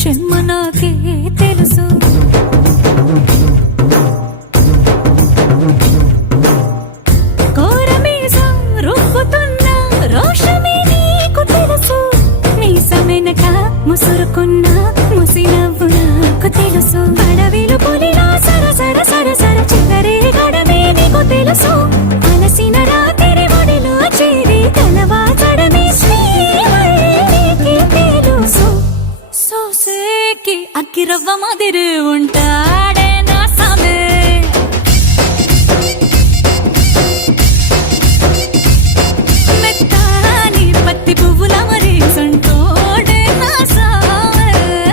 చెమ్మ నాకే తెలుసు. కోరమీసం రుబ్బుతున్న రోషమే నీకు తెలుసు. మీసమెనక ముసురుకున్న ముసి నవ్వు నాకు తెలుసు. అడవిలు పులిలా సరసర సరసర చివరే గడమే నీకు తెలుసు. అలసిన రాత్రి ఒడిలో చేరి కలవాచడమే శ్రీవల్లికి తెలుసు. సోసేకి అక్కిరవ్వ మాదిరి ఉంటా.